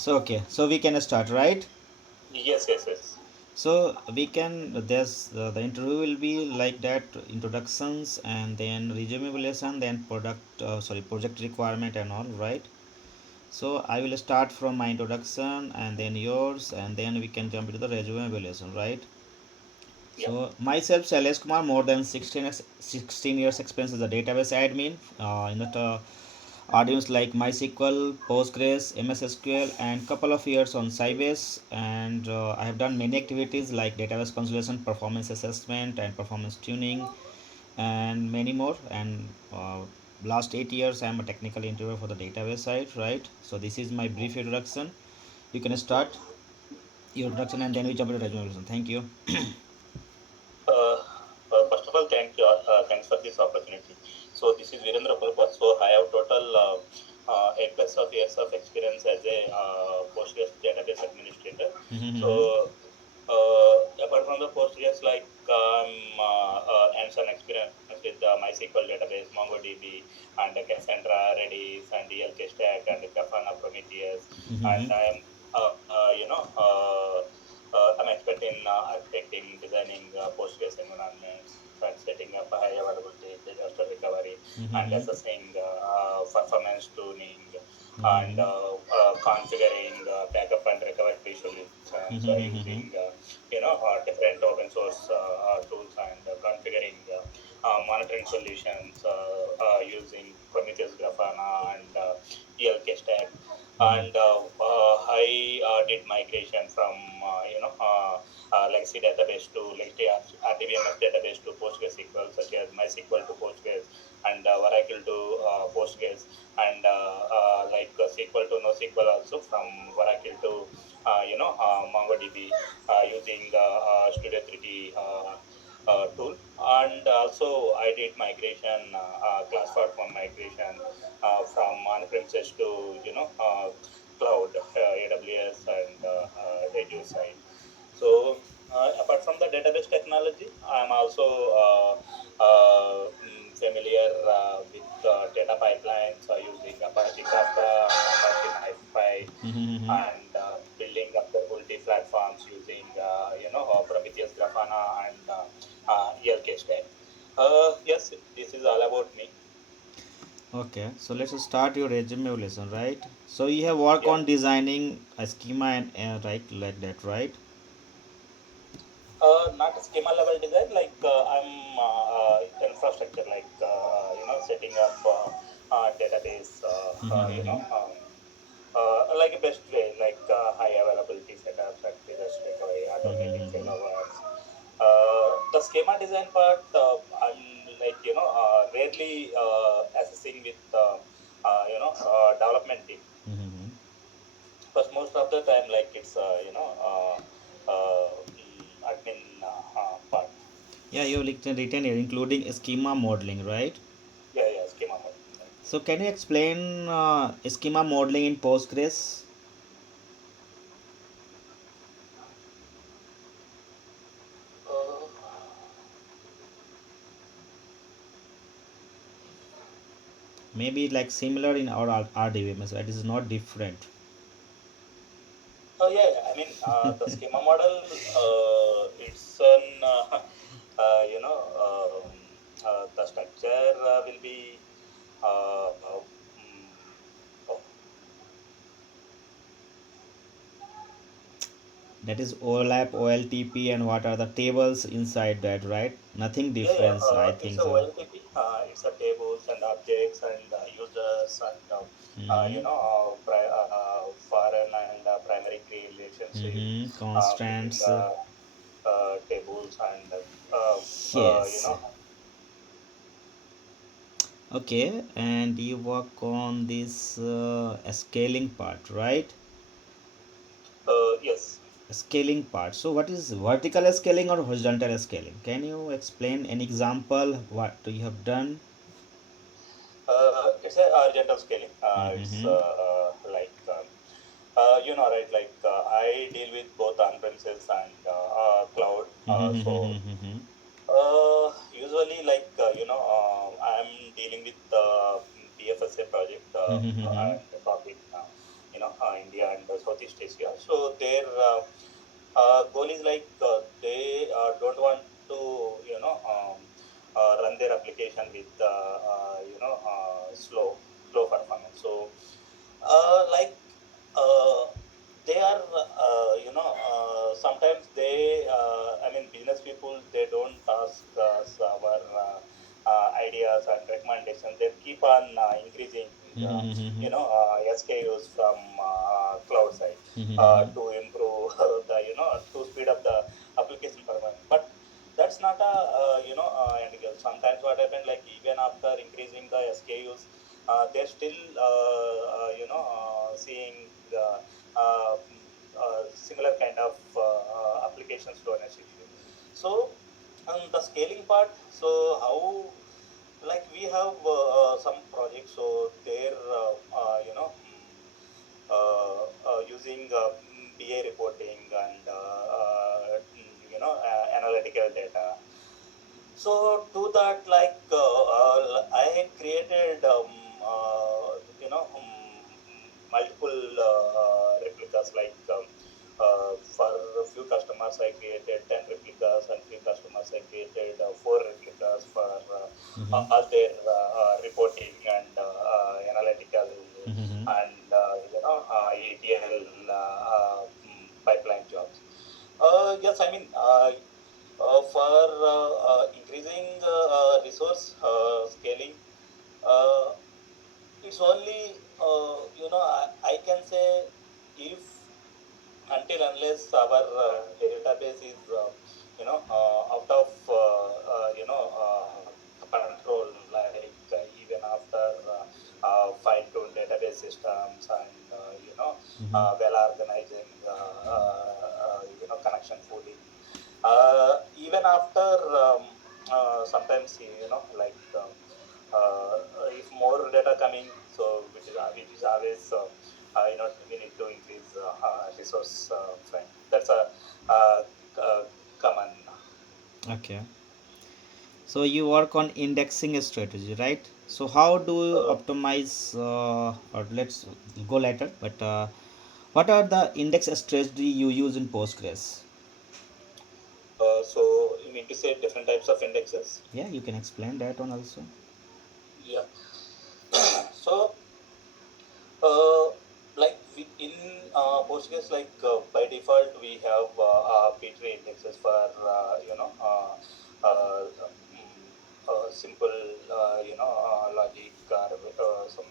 So okay, so we can start, right? Yes, yes, yes. So we can there's the interview will be like that, introductions and then resume evaluation, then project requirement and all, right? So I will start from my introduction and then yours, and then we can jump into the resume evaluation, right? Yeah. So myself, Shailesh Kumar, more than 16 years experience as a database admin in the audience like MySQL, Postgres, MS SQL, and couple of years on Sybase. And I have done many activities like database consolidation, performance assessment, and performance tuning, and many more. And last 8 years, I am a technical interviewer for the database side, right? So this is my brief introduction. You can start your introduction, and then we jump into resume. Thank you. Uh, First of all, thanks for this opportunity. So this is Virendra Purpose. So I have total 8 plus of years of experience as a Postgres database administrator. So apart from the Postgres, like hands-on experience with the MySQL database, MongoDB, and Cassandra, Redis, and ELK Stack, and Grafana, Prometheus, and I am I'm expert in architecting, designing Postgres environments, and setting up a high availability disaster recovery, and assessing performance tuning, and configuring backup and recovery solutions using different open source tools, and configuring monitoring solutions using Prometheus, Grafana, and ELK stack. And I did migration from legacy database to legacy RDBMS database to PostgreSQL, such as MySQL to Postgres, and Oracle to Postgres, and SQL to NoSQL also, from Oracle to MongoDB, using Studio 3D tool. And also I did migration, class platform migration, from on-premises to cloud, AWS, and Azure side. So apart from the database technology, I'm also familiar with data pipelines using Apache Kafka and Apache NiFi, and building observability platforms using Prometheus, Grafana, and ELK stack. Yes, this is all about me. Okay, so let's start your resume lesson, right? So you have worked Yeah. on designing a schema and right like that, right? Not a schema level design, like I'm infrastructure, like setting up database, like a best way, like high availability setups and disaster recovery, automating failovers. The schema design part, I'm like rarely assessing with development team, but most of the time, like it's admin part. Yeah, you written here, including schema modeling, right? Yeah, yeah, schema modeling, right. So can you explain schema modeling in Postgres? Uh, Maybe like similar in our RDBMS, right? It is not different. yeah, yeah, I mean, the schema model, it's an, the structure will be, oh, That is overlap, OLTP, and what are the tables inside that, right? Nothing yeah, yeah, difference, I it's think a so. OLTP, it's a tables and objects and users, and foreign and primary key relationship, between Constants. the tables, and Yes. Okay, and you work on this scaling part, right? yes. Scaling part. So, what is vertical scaling or horizontal scaling? Can you explain an example? What you have done? It's a horizontal scaling. It's Mm-hmm. like right, like I deal with both on-premises and cloud. So usually, like I'm dealing with the BFSA project and topic. India and Southeast Asia. So their goal is like they don't want to run their application with slow performance. So like uh, they are sometimes they I mean business people, they don't ask us our ideas and recommendations. They keep on increasing SKUs from cloud side to improve the to speed up the application performance. But that's not a end goal. Sometimes what happened, like even after increasing the SKUs, they're still seeing similar kind of application slowness issue. So the scaling part, so how, like we have some projects, so they're using BA reporting and analytical data. So to that, like I had created multiple replicas. Like for a few customers, I created 10 replicas, and few customers I created 4 replicas for all their reporting and analytical and ETL pipeline jobs. Yes, I mean. For increasing resource scaling, uh, it's only I can say, if until unless our database is out of control, like even after fine tuned database systems and well organizing connection pooling, even after sometimes like if more data coming, so which is always we need to increase resource front. That's a uh, uh, common. Okay. So you work on indexing strategy, right? So how do you Uh, optimize, or let's go later, but what are the index strategy you use in Postgres? so you mean to say different types of indexes? Yeah, you can explain that one also. Yeah. So uh, like in Postgres, like by default we have p-tree indexes for simple logic or some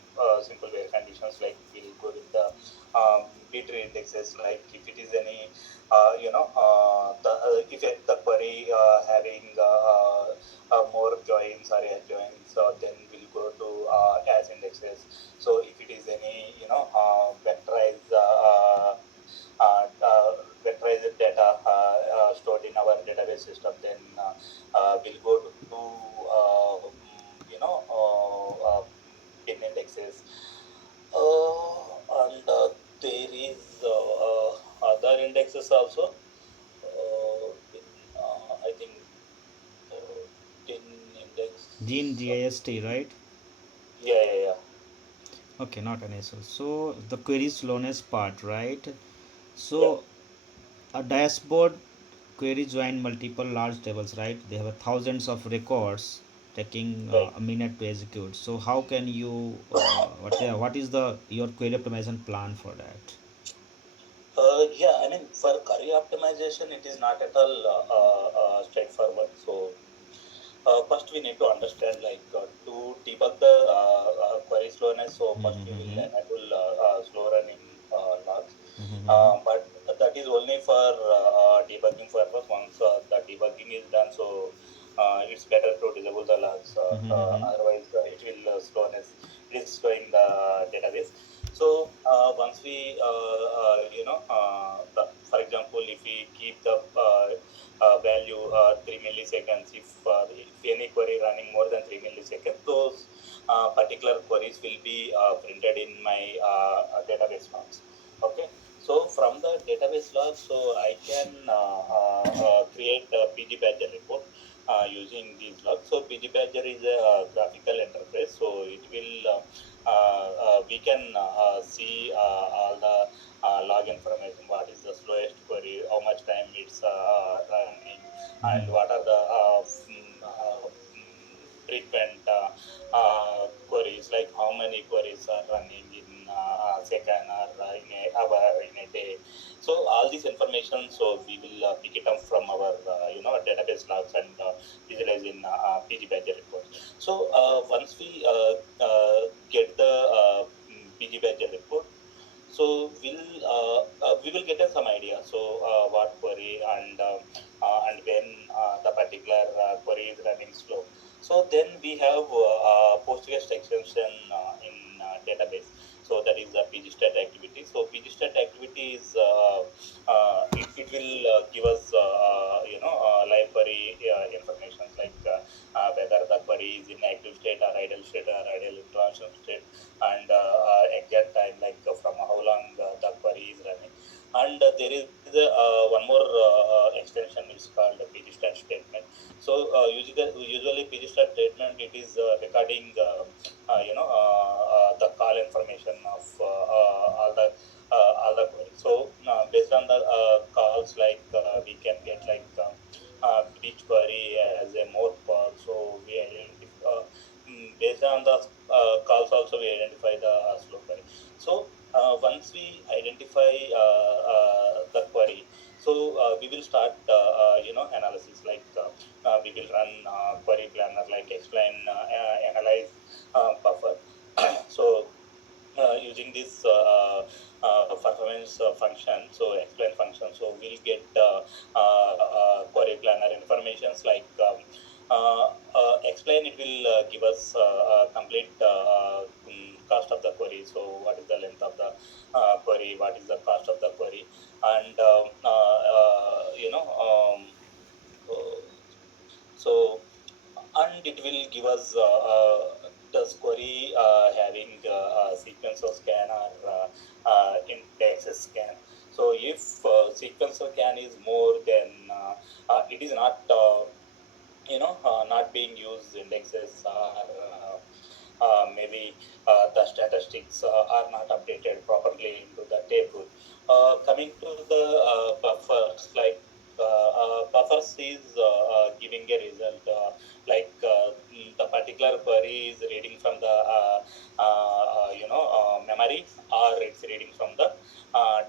simple where conditions, like we'll go with the p-tree indexes. Like if it is any if the query having more joins or adjoins, then we'll go to as indexes. So if it is any vectorized data stored in our database system, then we'll go to bin indexes. And there is other indexes also. In, I think uh, tin index. Gene GIST, right? Yeah, yeah, yeah, Okay, not an issue. So the query slowness part, right? yeah. So a dashboard query join multiple large tables, right? They have thousands of records taking Right. a minute to execute. So how can you what is the your query optimization plan for that? Yeah, I mean, for query optimization, it is not at all straightforward. So, first we need to understand, like to debug the query slowness. So first we will Mm-hmm. enable slow running logs, Mm-hmm. but that is only for debugging purpose. Once the debugging is done, so it's better to disable the logs. Otherwise, it will slowness. It is slowing the database. So once we for example, if we keep the value 3 milliseconds, if any query running more than 3 milliseconds, those particular queries will be printed in my database logs. Okay, so from the database log, so I can create a pg badger report. using these logs. So PG Badger is a graphical interface, so it will we can see all the log information. What is the slowest query? How much time it's running? And Mm-hmm. what are the frequent queries, like how many queries are running in a second or in a hour, in a day. So all this information, so we will pick it up from our database logs and visualize in PG Badger report. So once we get the PG Badger report, so we will get some idea, so what query and when the particular query is running slow. So then we have postgres extension in database, so that is the pgstat activity. So pgstat activity is it will give us live query information, like whether the query is in active state or idle in transition state, and exact time, like from how long the query is running. And there is one more extension is called the pgstat statement. So usually pgstat statement, it is recording the call information of all the queries. So based on the calls, like we can get like each query as a more call. So we identify based on the calls also, we identify the slow query. So once we identify the query, so we will start analysis, like we will run query planner, like explain, analyze, buffer. So using this performance function, so explain function, so we'll get query planner informations, like explain, it will give us complete cost of the query. So what is the length of the query, what is the cost of the query, and uh, so and it will give us does query having sequencer scan or indexes scan. So if sequencer scan is more than it is not not being used, indexes or maybe the statistics are not updated properly into the table. Coming to the buffers, like buffers is giving a result, the particular query is reading from the memory, or it's reading from the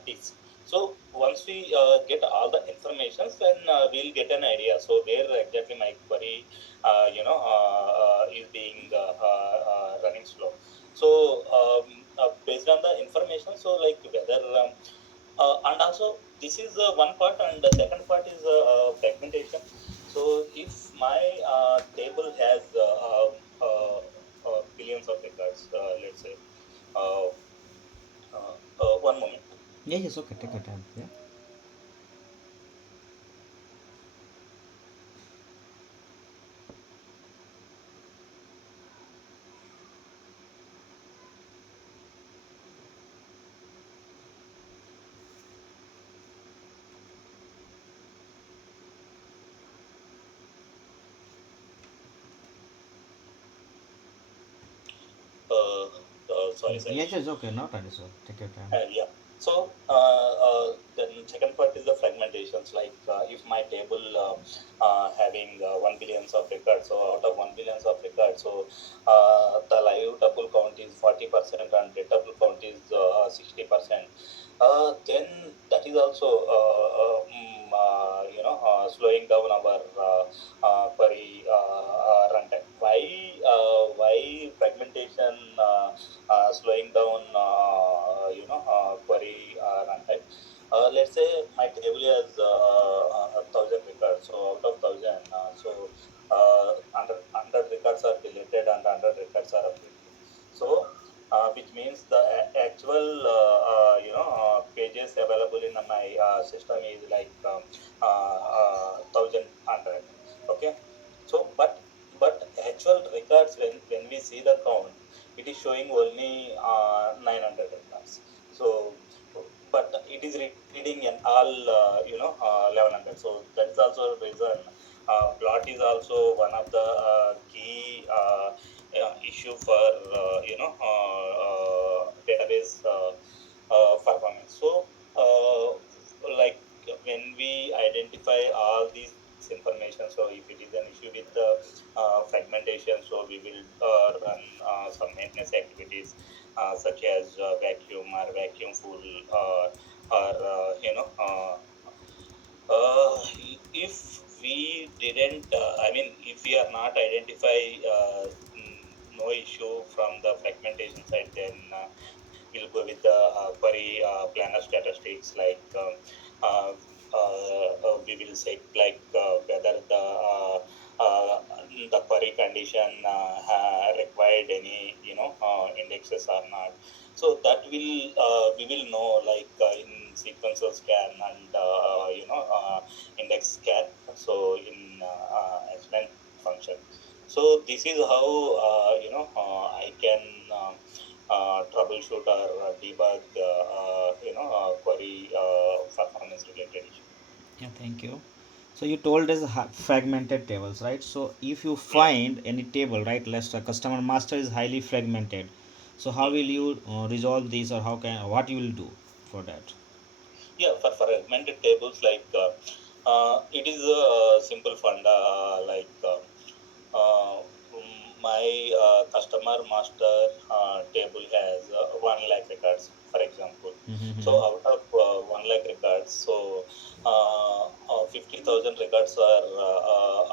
disk. So once we get all the informations, then we'll get an idea. So where exactly my query, is being running slow. So based on the information, so like whether and also this is one part, and the second part is fragmentation. So if my table has billions of records, let's say, uh, one moment. Yeah, yes, okay, take your time. Yeah. Sorry, Yeah, Saish. yes, okay, not an issue. Take your time. Yeah. So then second part is the fragmentations. Like if my table having 1 billions of records, so out of 1 billions of records, so the live tuple count is 40% and dead tuple count is 60%. Then that is also slowing down our query runtime. Why fragmentation slowing down query runtime? Let's say my table has 1,000 records. So out of 1,000, 100 records are deleted and 100 records are updated. So which means the actual pages available in my system is like 1,100. Okay. So but actual records, when we see the count, it is showing only 900 records. So but it is reading in all 1,100. So that is also a reason Plot is also one of the key issue for database performance. So like when we identify all these information, so if it is an issue with the fragmentation, so we will run some maintenance activities such as vacuum or vacuum full, or if we didn't, I mean, if we are not identify no issue from the fragmentation side, then we'll go with the query planner statistics, like we will check like whether the query condition required any indexes or not. So that will we will know like in sequential scan and index scan, so in explain function. So this is how I can troubleshoot or debug query performance related issue. Yeah, thank you. So you told us fragmented tables, right? So if you Yeah. find any table, right, let's say customer master is highly fragmented. So how will Mhm. you resolve this, or how can what you will do for that? Yeah, for augmented tables, like it is a simple funda, like my customer master table has 1 lakh records, for example. So Mm-hmm. out of 1 lakh records, so 50,000 records are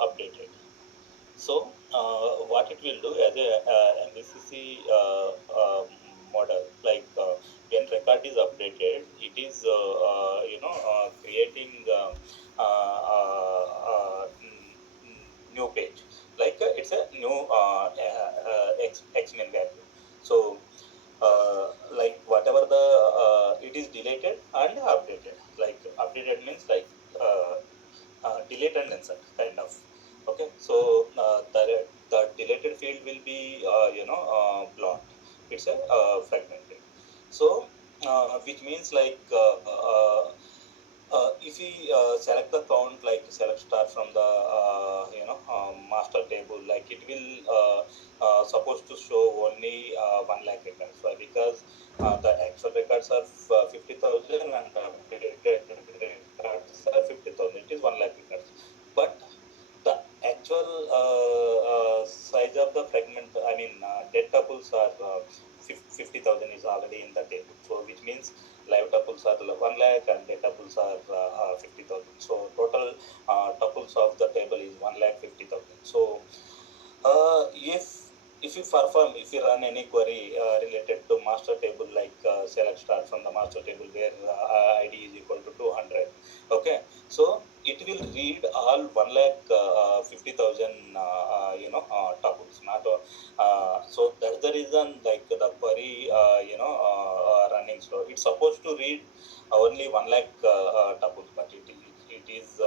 updated. So, what it will do as a MVCC model, like when record is updated, it is creating new page. Like it's a new X-Men value. So, like whatever the it is deleted and updated. Like updated means like delete and insert kind of. Okay, so the deleted field will be blocked. It's a fragmented. So which means like if we select the count, like select start from the master table, like it will supposed to show only 1 lakh records. Why? Because the actual records are 50,000 and updated records are 50,000. It is 1 lakh records. But the actual size of the fragment, I mean, dead tuples are 50,000 is already in the table. So which means live tuples are 1 lakh and dead tuples are 50,000. So total tuples of the table is 1 lakh 50,000. So if you perform, if you run any query related to master table, like select start from the master table where ID is equal to 200. Okay, so it will read all 1 lakh 50,000 tuples, not so that's the reason like the query running slow. It's supposed to read only 1 lakh tuples, but it is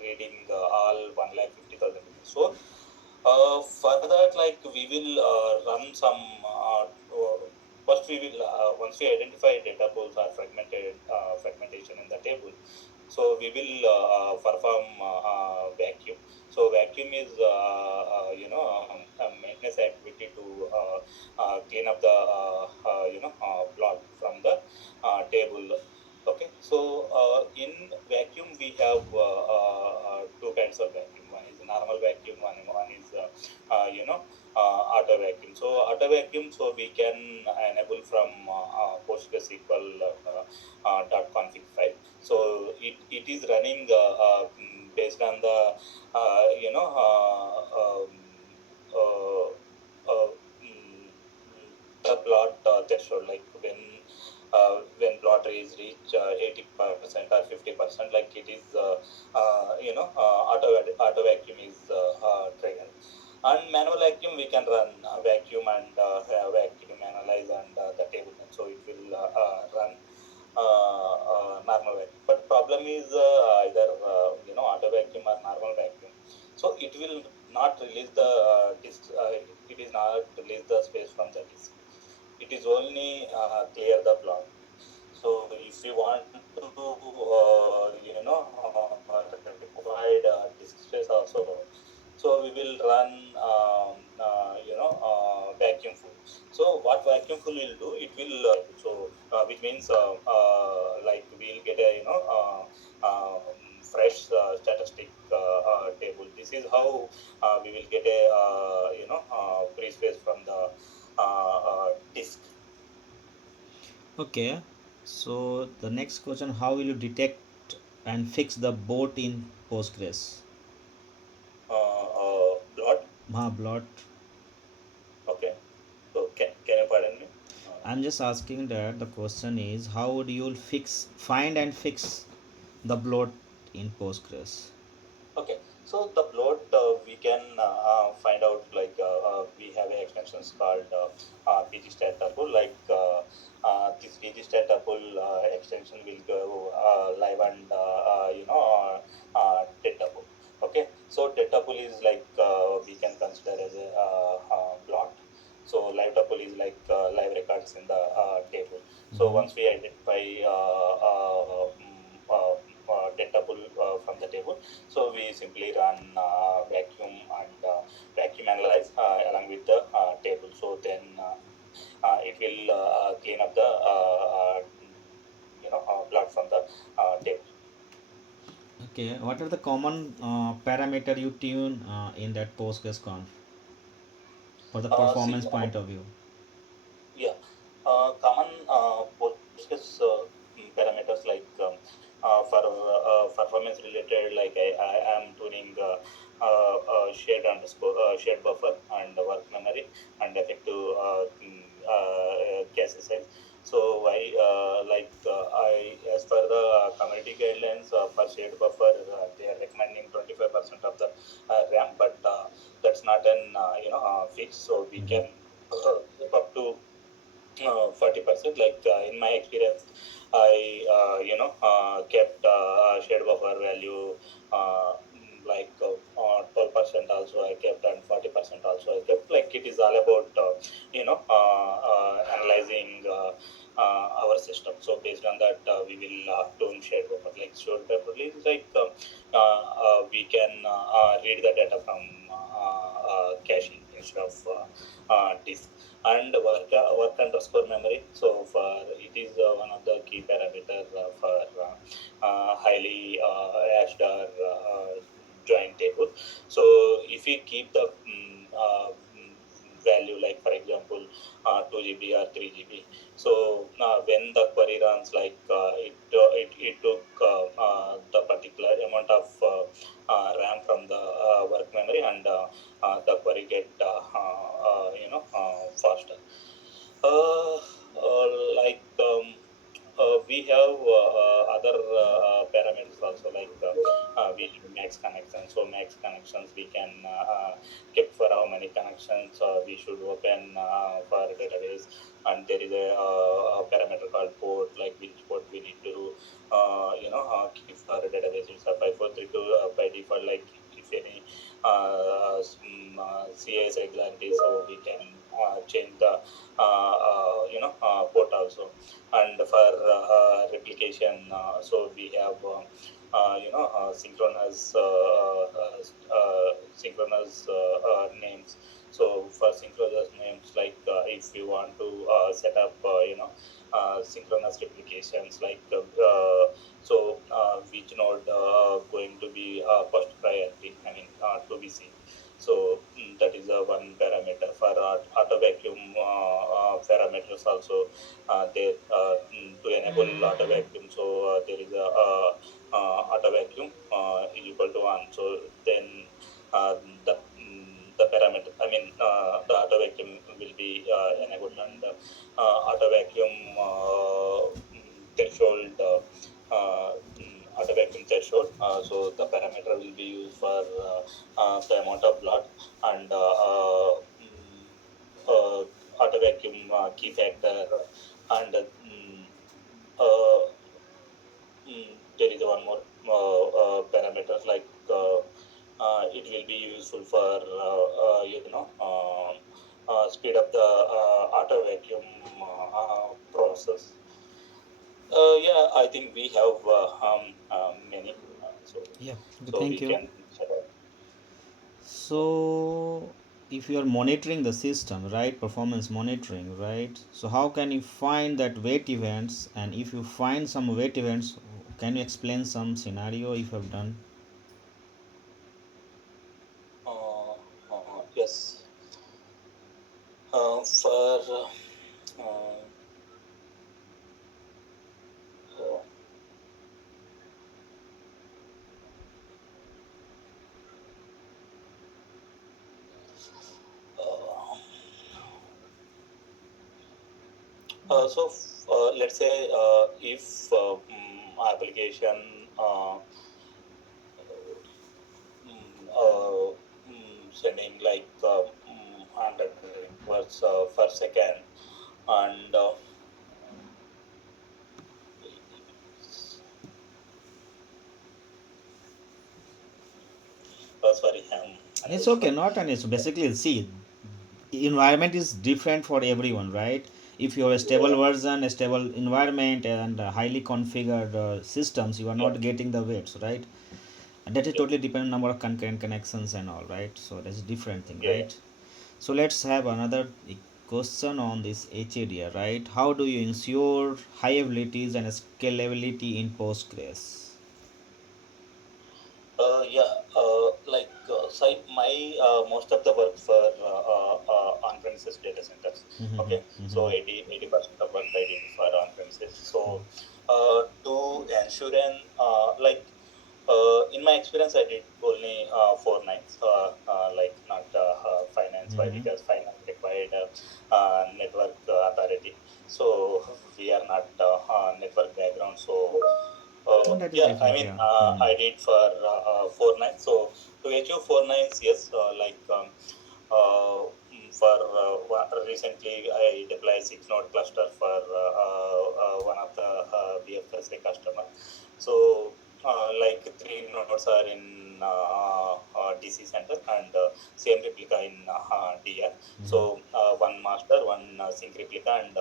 reading all 1 lakh 50,000 tuples. So for that, like we will run some first we will once we identify data pools or fragmentation in the table, so we will perform vacuum. So vacuum is a maintenance activity to clean up the plot from the table. Okay, so in vacuum we have two kinds of vacuum. One is normal vacuum, one is auto vacuum. So auto vacuum, so we can enable from PostgreSQL .config file. So it is running based on the uh, uh, mm, the plot threshold, like when plot is reach 80% or 50%, like it is auto vacuum is triggered. And manual vacuum we can run vacuum and vacuum analyze and the table name, so it will run normal vacuum. But problem is either auto vacuum or normal vacuum, so it will not release the disk, it is not release the space from the disk. It is only clear the plot. So if you want to required disk space also, it means like we'll get a fresh statistic table. This is how we will get a pre-space from the disk. Okay. So the next question, how will you detect and fix the boat in Postgres? Blot. Blot. Okay. So can you pardon me? I'm just asking that the question is how would you find and fix the bloat in Postgres? Okay, so the bloat we can find out like we have extensions called pgstat tuple. Like this pgstat tuple extension will go live and dead tuple. Okay, so dead tuple is like we can consider as a blot. So live tuple is like live records in the table. So Mm-hmm. once we identify dead tuple from the table, so we simply run vacuum and vacuum analyze along with the table. So then it will clean up the blood from the table. Okay, what are the common parameter you tune in that Postgres conf for the See, performance point of view? yeah, common Postgres parameters like for performance related, like I am tuning shared buffer and work memory and effective cache size. So why I, as per the community guidelines for shared buffer, they are recommending 25% of the RAM, but that's not an fix. So we Mm-hmm. can step up to 40%. Like in my experience, I kept shared buffer value 12% also I kept, and 40% also I kept. Like it is all about analyzing our system. So based on that, we will tune shared buffer. Like shared buffer is like we can read the data from cache instead of disk. And work underscore memory. So for it is one of the key parameter for highly hashed or join table. So if we keep the value, like for example 2 GB or 3 GB, so when the query runs, like it took the particular amount of RAM from the work memory, and the query get faster. uh, like we have other parameters also, like we have max connections. So max connections we can keep for how many connections we should open for database. And there is a parameter called port, like which port we need to keep for database. It's a 5432 by default. Like if any CIS regularity, so we can change the port also. And for replication, so we have synchronous names. So for synchronous names, like if we want to set up synchronous replications, like which node going to be first priority, I mean to be seen. So that is one parameter. For auto vacuum parameters also, there to enable auto vacuum. So there is a auto vacuum is equal to 1. So then uh, the the parameter, I mean the auto vacuum will be enabled. And auto vacuum threshold, auto vacuum threshold. So the parameter will be used for the amount of blood. And uh, auto vacuum key factor. And uh, there is one more parameters, like it will be useful for speed up the auto vacuum process. Yeah, I think we have many. So Yeah. Okay, so we thank you. can set up. So if you are monitoring the system, right, performance monitoring, right, so how can you find that wait events? And if you find some wait events, can you explain some scenario if you have done? Yes. For uh, uh, uh, let's say if application sending like 100 requests per second, and sorry, I'm It's not okay, sure. not an issue. Basically, see, environment is different for everyone, right? If you have a stable Yeah, version, a stable environment, and highly configured systems, you are yeah, not getting the weights, right? And that is yeah, totally dependent number of concurrent connections and all, right? So that's a different thing, yeah, right? So let's have another question on this HADR, right? How do you ensure high abilities and scalability in Postgres? yeah. So my most of the work for on-premises data centers. Mm-hmm, Okay, mm-hmm, so 80% of work I did for on-premises. So to ensure an in my experience, I did only 4 nights, like not 5 nights. Why? mm-hmm. Because 5 nights required network authority. So we are not network background. So Oh, that is yeah, I different, mean, yeah. Mm-hmm. I did for 4 nights. So to achieve 4 nights, yes, for recently, I deployed 6 node cluster for one of the BFSA customer. So like 3 nodes are in DC center and same replica in DR. Mm-hmm. So one master, one sync replica, and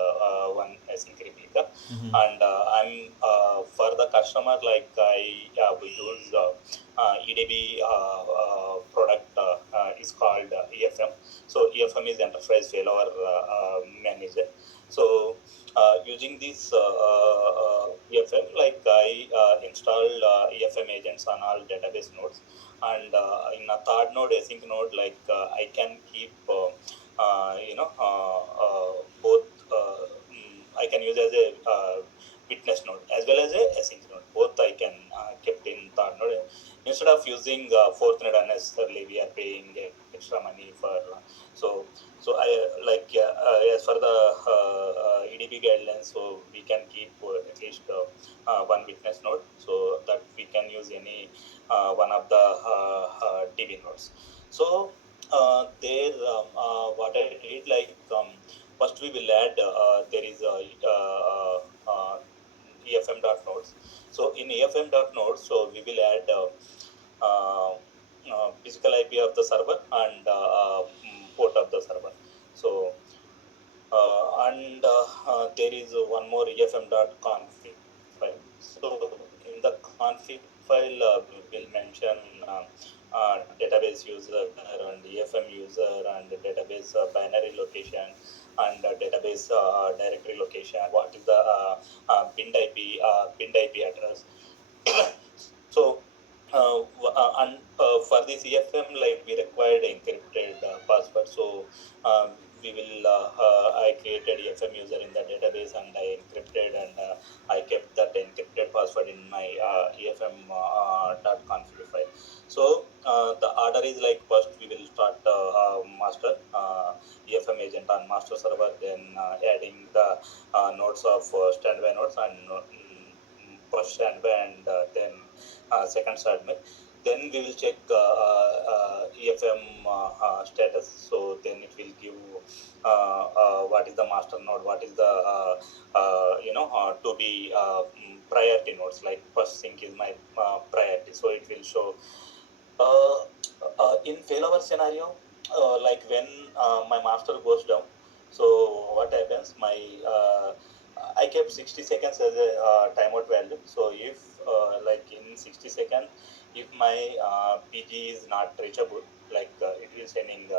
one async replica. Mm-hmm. And I'm for the customer, like we use EDB product is called EFM. So EFM is Enterprise Failover Manager. So using this EFM, like I installed EFM agents on all database nodes, and in a third node, async node, like I can keep both. I can use as a witness node as well as a async node. Both I can kept in third node instead of using fourth node unnecessarily. We are paying extra money for so I like as for the EDB guidelines, so we can keep at least one witness node, so that we can use any one of the DB nodes. So there, what I did, like first we will add there is a EFM dot nodes. So in EFM dot nodes, so we will add physical IP of the server and port of the server. So and there is one more efm.config file. So in the config file, we will mention database user and EFM user and database binary location and database directory location. What is the pinned IP address? So and for this EFM, like we required encrypted password. So we will I created EFM user in the database and I encrypted, and I kept that encrypted password in my EFM dot config file. So the order is like, first we will start master EFM agent on master server, then adding the nodes of standby nodes and first standby, and then second submit. Then we will check EFM status. So then it will give what is the master node, what is the to be priority nodes. Like first sync is my priority, so it will show uh, in failover scenario, like when my master goes down. So what happens? My I kept 60 seconds as a timeout value. So if like in 60 seconds, if my PG is not reachable, like it will sending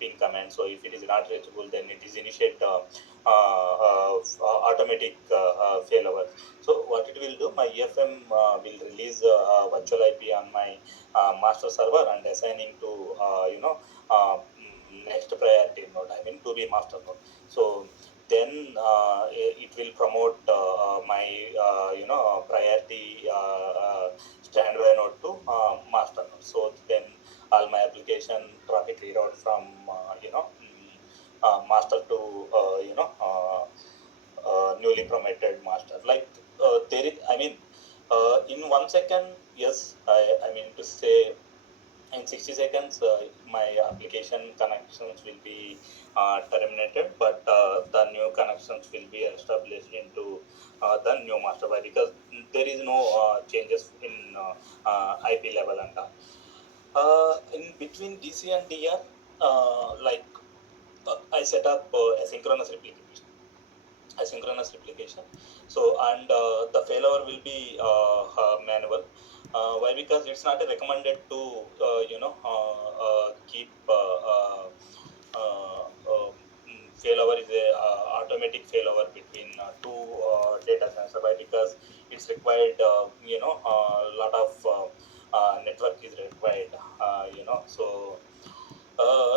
ping command. So if it is not reachable, then it is initiate automatic failover. So what it will do, my EFM will release virtual IP on my master server and assigning to next priority node. I mean to be master node. So then it will promote my priority standby node to master node. So then all my application traffic reroute from master to newly promoted master. Like there is, I mean, in 1 second, yes, I mean to say in 60 seconds my application connections will be terminated, but the new connections will be established into the new master. Why? Because there is no changes in IP level and all. In between DC and DR, like I set up asynchronous replication. So and the failover will be manual. Why? Because it's not recommended to keep failover is a automatic failover between two data sensor. Why? Because it's required a lot of network is required. So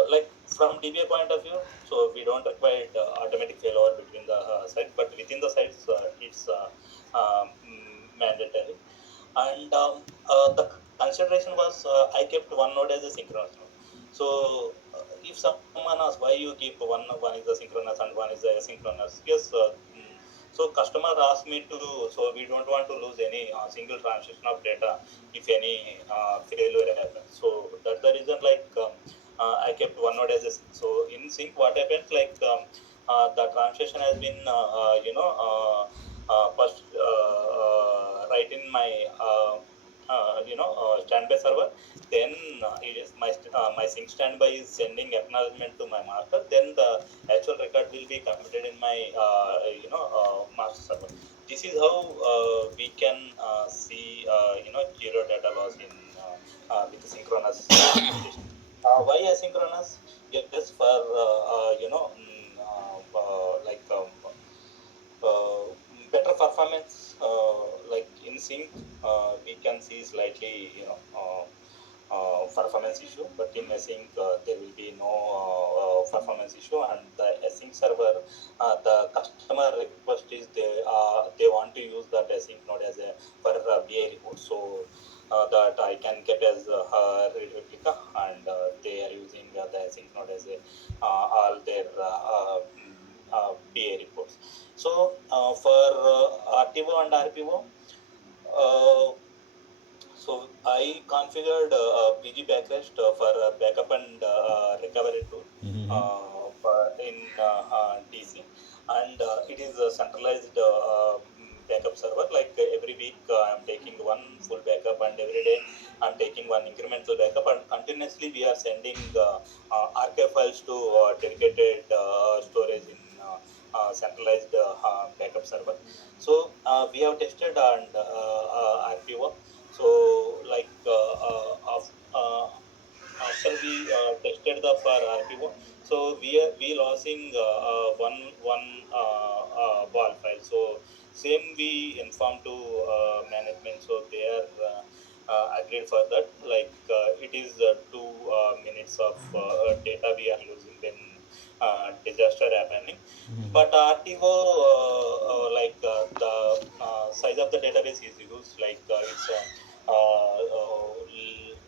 like from DBA point of view, so we don't require automatic failover between the sites, but within the sites, it's mandatory. And the consideration was I kept one node as a synchronous node. So if someone asks why you keep one is the synchronous and one is the asynchronous, yes. So customer asked me to, so we don't want to lose any single transaction of data if any failure happens. So that's the reason, like I kept one node as a sync. So in sync, what happens, like the transaction has been first write in my standby server. Then it is my sync standby is sending acknowledgement to my master. Then the actual record will be committed in my master server. This is how we can see zero data loss in with synchronous application. Why asynchronous? Yes, for like uh, better performance. Like in sync, we can see slightly performance issue, but in async there will be no performance issue. And the async server, the customer request is they want to use that async node as a for BI report. So that I can get as read replica, and they are using the async node as a all their BI reports. So for RTO and RPO, uh, so I configured PG backrest for backup and recovery tool Mm-hmm. in DC, and it is a centralized backup server. Like every week, I'm taking one full backup, and every day I'm taking one incremental backup, and continuously we are sending archive files to dedicated storage in centralized backup server. So we have tested and RPO. So like after we tested the for RPO, so we losing one ball file. So same we inform to management. So they are agreed for that. Like it is 2 minutes of data we are losing when disaster happening. Mm-hmm. But RTO, the size of the database is used, like it's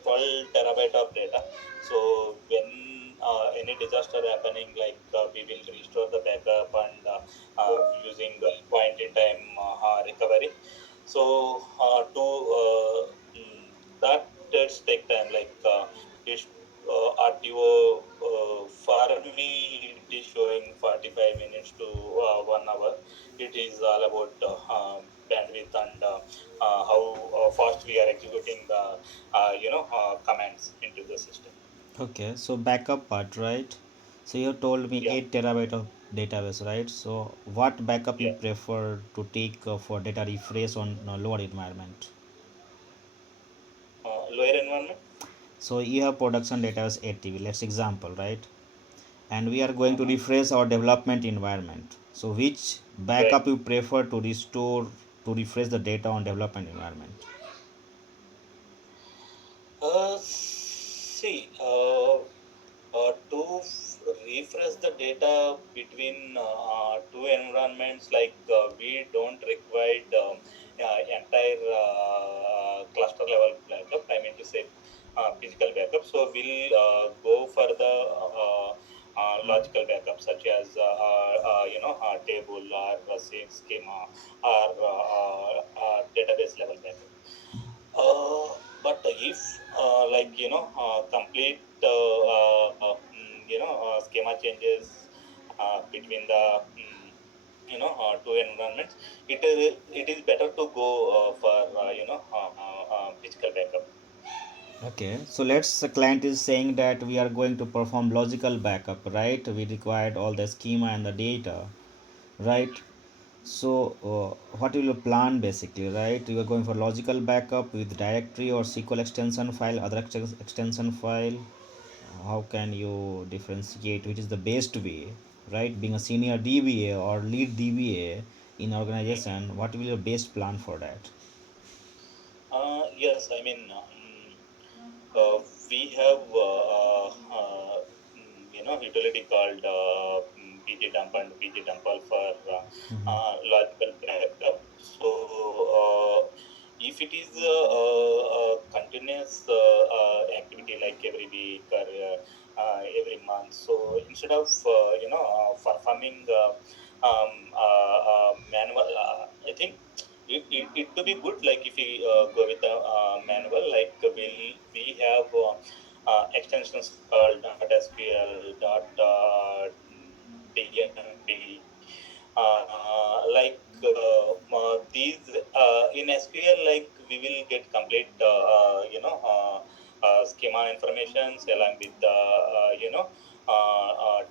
12 terabyte of data. So when any disaster happening, like we will restore the backup and using point in time recovery. So to that does take time. Like it's RTO for me it is showing 45 minutes to 1 hour. It is all about bandwidth and how fast we are executing the commands into the system. Okay, so backup part, right? So you told me Yeah. 8 terabyte of database, right? So what backup you Yeah. prefer to take for data refresh on lower environment? Lower environment. So you have production database 8 TB, let's example, right? And we are going to Uh-huh. refresh our development environment. So which Right. backup you prefer to restore to refresh the data on development environment? See, to refresh the data between two environments, like we don't require entire cluster level backup. I mean to say, physical backup. So we'll go for the logical backup, such as table or same schema or database level backup. But if complete schema changes between the two environments, it is better to go for physical backup. Okay, so let's the client is saying that we are going to perform logical backup, right? We required all the schema and the data, right? So what will you plan basically, right? You are going for logical backup with directory or SQL extension file, other extension file. How can you differentiate which is the best way, right? Being a senior DBA or lead DBA in Mhm. organization, what will your best plan for that? Yes, I mean, we have utility called PG dump and PG dumpal for logical backup. So if it is continuous activity like every week or every month, so instead of performing manual, I think it to be good, like if we go with the manual, like we have extensions called .sql .dmp, these in SQL, like we will get complete schema informations along with the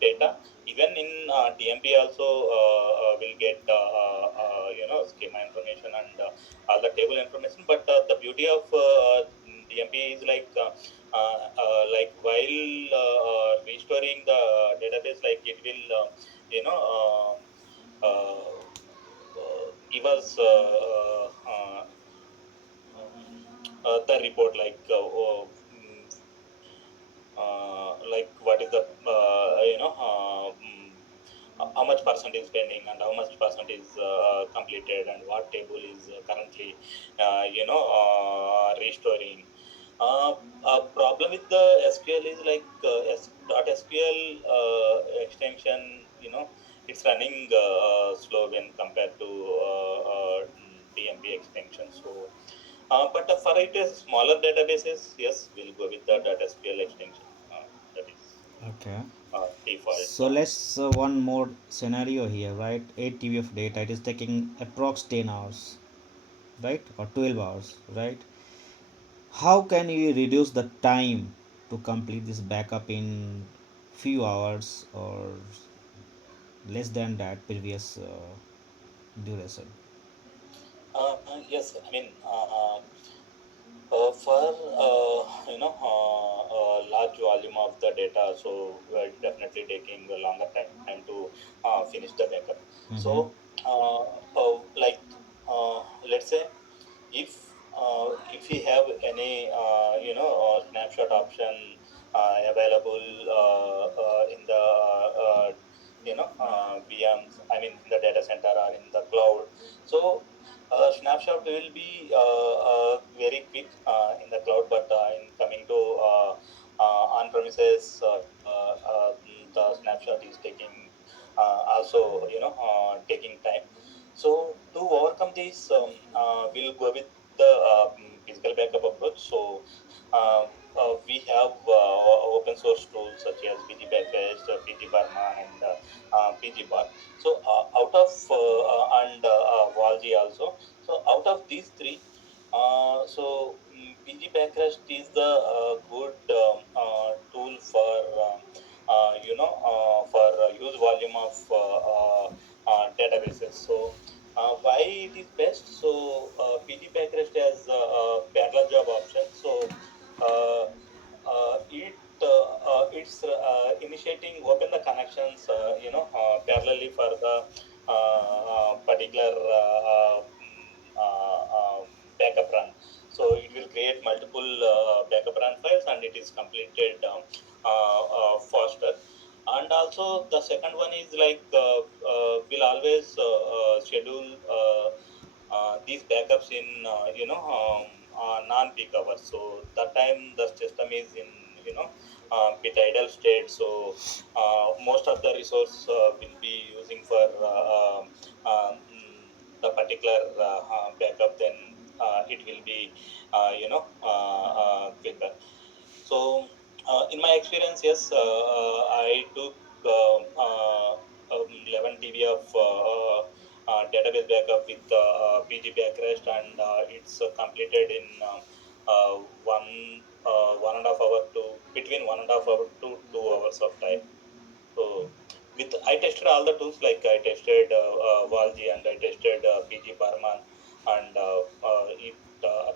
data. Even in DMP also will get schema information and all the table information. But the beauty of DMP is like while restoring the database, like it will give us the report, like what is the how much percent is pending and how much percent is completed, and what table is currently restoring. uh, a problem with the SQL is like .sql extension, it's running slow when compared to DMP extension. So but for it is smaller databases, yes, we'll go with the .sql extension. That is Okay. default. So let's one more scenario here, right? 8 TB of data. It is taking approx 10 hours, right? Or 12 hours, right? How can you reduce the time to complete this backup in few hours or less than that previous duration? Yes, I mean, for large volume of the data, so we're definitely taking a longer time to finish the backup. So Mm-hmm. like let's say, if if we have any snapshot option available in the VMs, I mean in the data center or in the cloud. So snapshot will be very quick in the cloud, but in coming to on premises, the snapshot is taking also taking time. So to overcome this, we'll go with the physical backup approach. So we have open source tools such as PG Package, PG Burma, and PG Bar. So out of and Walji also. So out of these three, PG Backrest is the good tool for for huge volume of PG Backrest has a parallel job option. So uh, it's initiating open the connections, parallelly for the particular backup run. So it will create multiple backup run files, and it is completed faster. And also the second one is like will always schedule these backups in non-peak hours. So that time the system is in bit idle state. So most of the resource will be using for the particular backup. Then it will be quicker. So, in my experience, yes, I took 11 TB of database backup with PG backrest, and it's completed in one and a half hour to between 1.5 hour to 2 hours of time. So, with I tested all the tools, like I tested Valji, and I tested PG Barman, and it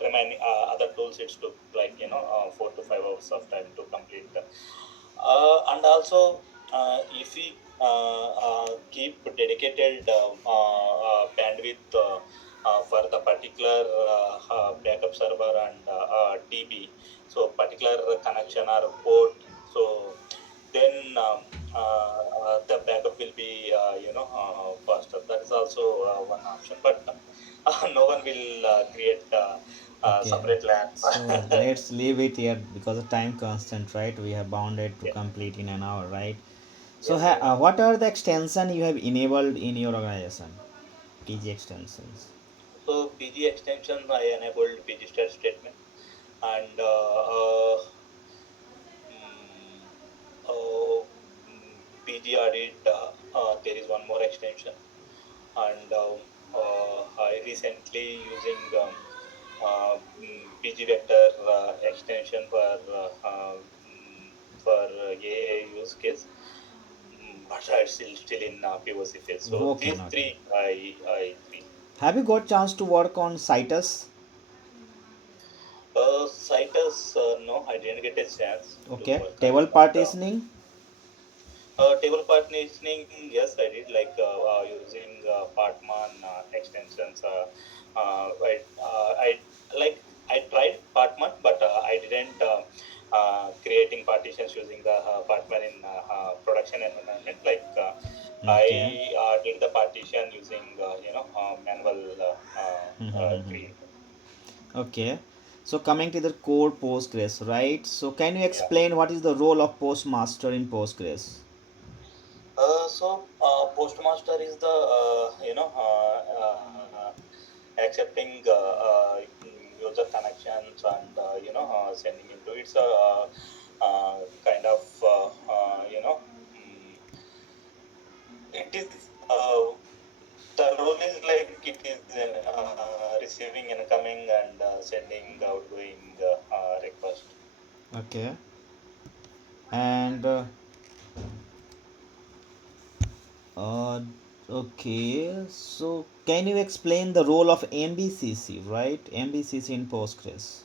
remaining other tools, it took like 4 to 5 hours of time to complete. And also, if we keep dedicated bandwidth for the particular backup server and DB, so particular connection or port, so then the backup will be faster. That is also one option, but no one will create Okay, separate LAN. so let's leave it here because of time constant, right? We have bounded to Yeah. complete in an hour, right? So, Yes, yes. what are the extension you have enabled in your organization? PG extensions. So PG extension, I enabled PG start statement, and mm, PG audit. There is one more extension, and I recently using PG vector extension for AA use case, but it's still in POC phase. So Okay, these okay. three, I three. Have you got chance to work on Citus? Citus, no, I didn't get a chance to Okay. work on it, Table but partitioning? table partitioning, yes, I did, like using Partman extensions. I tried Partman, but I didn't creating partitions using the Partman in production environment. Like Okay. I did the partition using manual create. Okay. So coming to the core Postgres, right? So can you Yeah. explain what is the role of postmaster in Postgres? Postmaster is the accepting user connections, and sending into it's a kind of it is the role is like it is receiving incoming and sending outgoing request. Okay. And uh, okay. So can you explain the role of MBCC, right? MBCC in Postgres.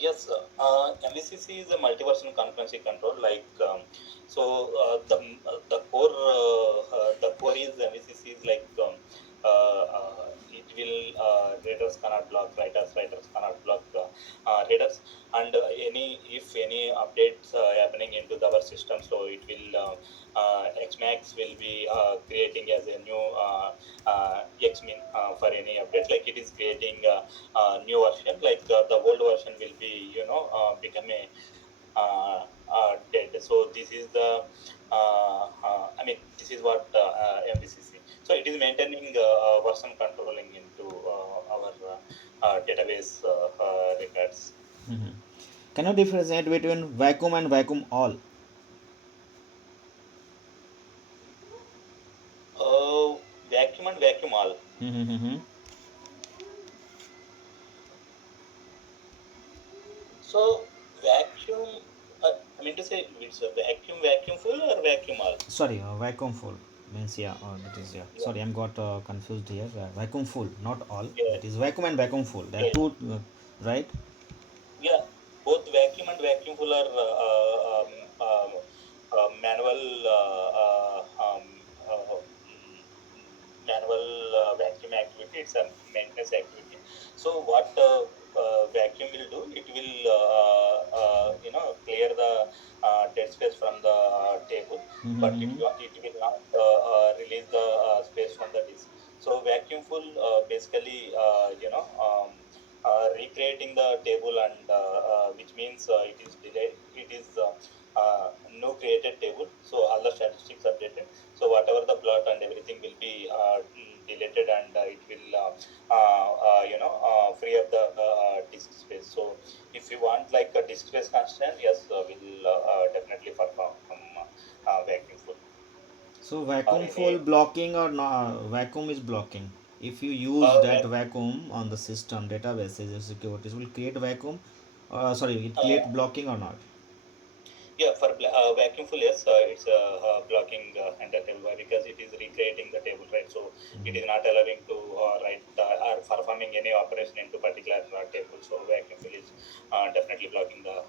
Yes, MVCC is a multi-version concurrency control. Like the core is MVCC is like it will readers cannot block writers cannot block readers, and any if any updates happening into our system, so it will Xmax will be creating as a new Xmin for any update. Like it is creating new version, like the old version will be become a dead. So this is the this is what MVCC. So it is maintaining version controlling into our database records. Mhm. Can you differentiate between vacuum and vacuum all? uh, Vacuum and vacuum all. Mhm. So vacuum, I mean to say, it's a vacuum full or vacuum all. Sorry, vacuum full. Means yeah, that is yeah. Yeah, Sorry, I'm got confused here. Vacuum full, not all. yeah, That is vacuum and vacuum full. There are yeah, two, right? yeah. Both vacuum and vacuum full are manual manual vacuum activity. It's a maintenance activity. So what vacuum will do, it will clear the dead space from the table, but Mm-hmm. it will not release the space from the disk. So vacuum full basically recreating the table, and which means it is delayed, it is new created table, so all the statistics updated, so whatever the plot and everything will be deleted, and it will free up the disk space. So if you want like a disk space constraint, yes, we'll definitely perform vacuum full So or vacuum any. full blocking or no, vacuum is blocking. If you use that Vac- vacuum on the system databases or securities, will create vacuum. Sorry, it uh, create blocking or not? Yeah, for vacuum full, yes, it's blocking enter table. Why? Because it is recreating the table, right? So it is not allowing to write or performing any operation into particular table. So vacuum fill is definitely blocking the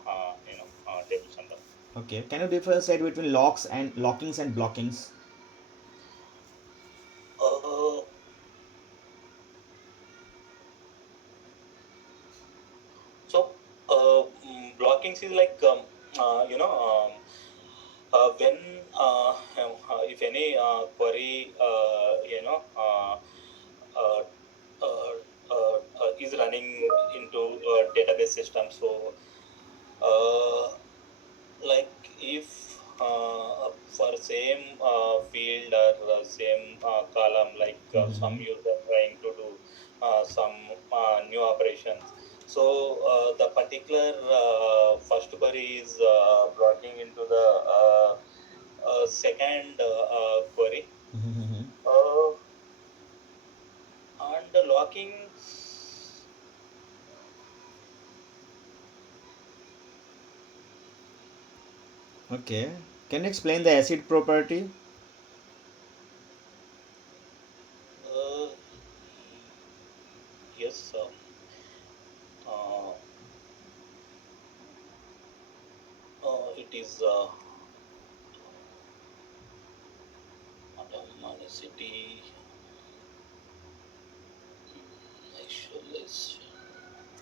tables and all. Okay. Can you differentiate between locks and lockings and blockings? Uh, so blockings is like when if any query uh, is running into a database system. So uh, like if for same field or same column, like some Mm-hmm. user trying to do some new operations, so the particular first query is blocking into the second query, Mm-hmm. uh, and the locking. Okay. Can you explain the acid property? uh, yes, uh, it is monomicity actualization.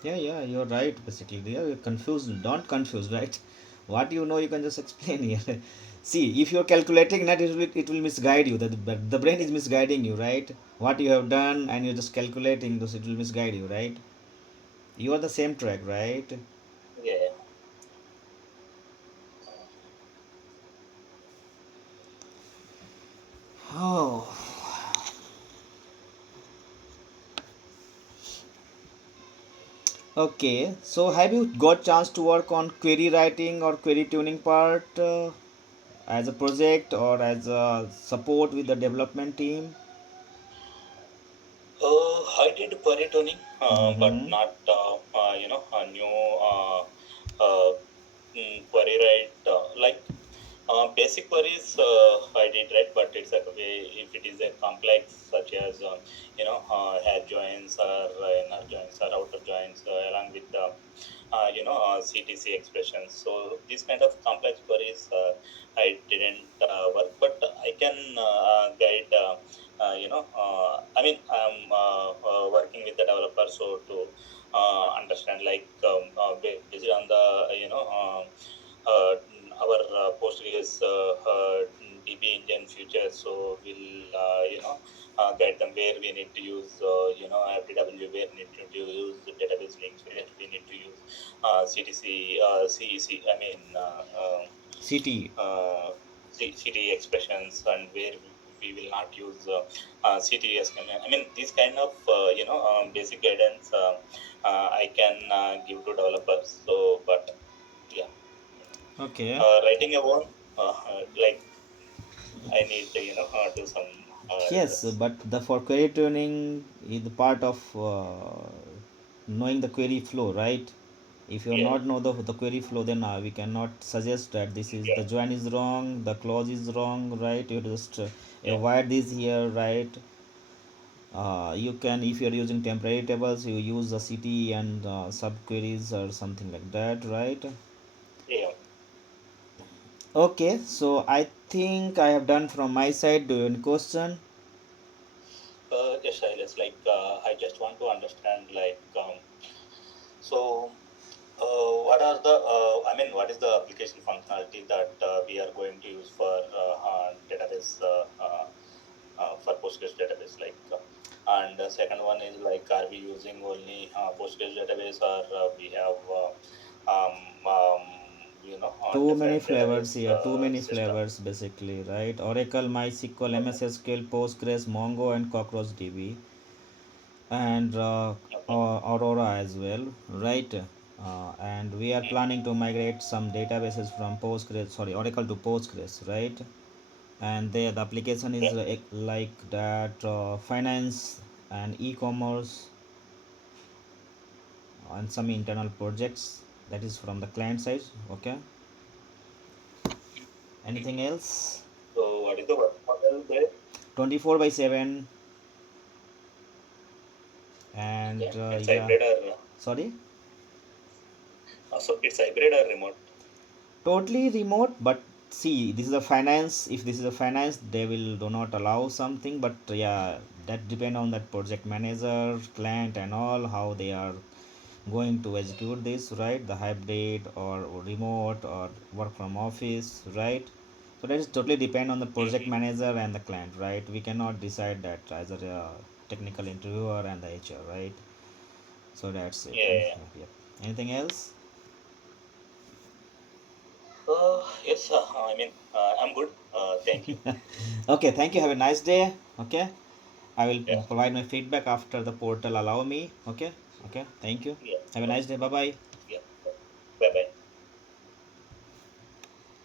Yeah, yeah, you're right. Basically, yeah, you're confused. Don't confuse, right? What you know, you can just explain here. See, if you're calculating that, it will misguide you. The brain is misguiding you, right? What you have done, and you're just calculating those. It will misguide you, right? You are the same track, right? Yeah. Oh, okay. So, have you got chance to work on query writing or query tuning part as a project or as a support with the development team? I did query tuning, but Mm-hmm. not a new uh, query write like basic queries I did right, but it's a if it is a complex such as head joins or inner joins or outer joins along with CTC expressions. So these kind of complex queries I didn't work, but I can guide. I mean, I'm working with the developer so to understand like based on the uh, our Postgres DB engine future. So we'll guide them where we need to use FDW, where we need to use the database links, where we need to use CTC, CEC. I mean. CT. CT expressions, and where we will not use CTS command. I mean, this kind of basic guidance I can give to developers. So, but yeah, Okay. writing a one like I need to do some Yes, research. but the for query tuning is the part of knowing the query flow, right? If you Yeah. not know the query flow, then we cannot suggest that this is Yeah. the join is wrong, the clause is wrong, right? You just Yeah. avoid this here, right? You can, if you're using temporary tables, you use the city and subqueries or something like that, right? Yeah. Okay, so I think I have done from my side. Do you have any question? Yes, Silas. Like, I just want to understand, like, so, what are the, what is the application functionality that we are going to use for database, for Postgres database? Like, and the second one is like, are we using only Postgres database, or we have, Too many different flavors database here, too many system? flavors basically, right? Oracle, MySQL, Okay. MS SQL, Postgres, Mongo, and CockroachDB, and Okay. Aurora as well, right? And we are Mhm. planning to migrate some databases from Postgres, sorry, Oracle to Postgres, right? And there the application is Okay. like that, finance and e-commerce and some internal projects, that is from the client side. Okay, anything Mhm. else? So, what is the work model there? 24 by 7. And Okay. It's yeah, hybrid or sorry, so it's hybrid or remote? totally remote. But see, this is a finance, if this is a finance, they will do not allow something. But yeah, that depend on that project manager, client, and all, how they are going to execute this, right? The hybrid or remote or work from office, right? So that is totally depend on the project Mm-hmm. manager and the client, right? We cannot decide that as a technical interviewer and the HR, right? So that's it. Yeah. And Yeah. yeah, anything else? Yes. I'm good. Thank you. Okay, thank you, have a nice day. Okay, I will Yeah. provide my feedback after the portal allow me. Okay, okay, thank you, Yeah. have a nice day, bye bye.